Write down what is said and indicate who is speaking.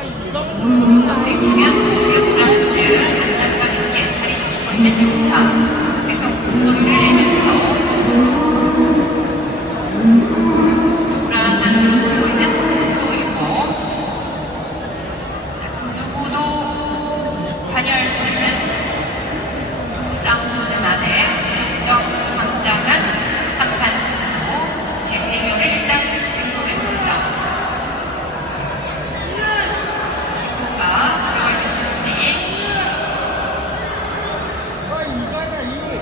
Speaker 1: 아이 너무 아이 장현
Speaker 2: いい。